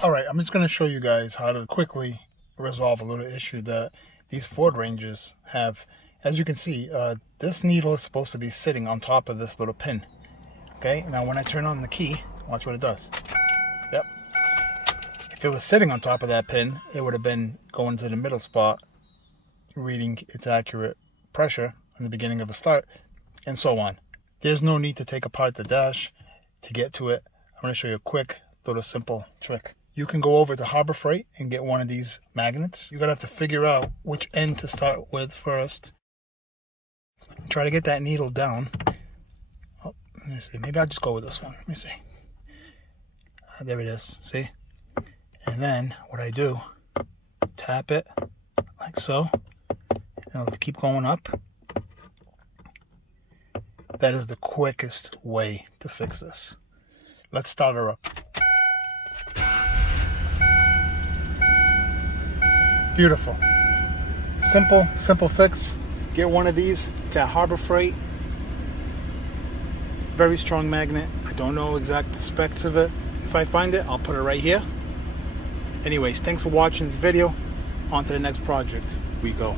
All right, I'm just going to show you guys how to quickly resolve a little issue that these Ford Rangers have. As you can see, this needle is supposed to be sitting on top of this little pin. Okay, now when I turn on the key, watch what it does. Yep. If it was sitting on top of that pin, it would have been going to the middle spot, reading its accurate pressure in the beginning of a start, and so on. There's no need to take apart the dash to get to it. I'm going to show you a quick little simple trick. You can go over to Harbor Freight and get one of these magnets. You're going to have to figure out which end to start with first. Try to get that needle down. Oh, let me see. Maybe I'll just go with this one. Let me see. There it is. See? And then what I do, tap it like so. And it'll keep going up. That is the quickest way to fix this. Let's start her up. Beautiful. Simple fix. Get one of these. It's at Harbor Freight. Very strong magnet. I don't know exact specs of it. If I find it, I'll put it right here. Anyways, thanks for watching this video. On to the next project we go.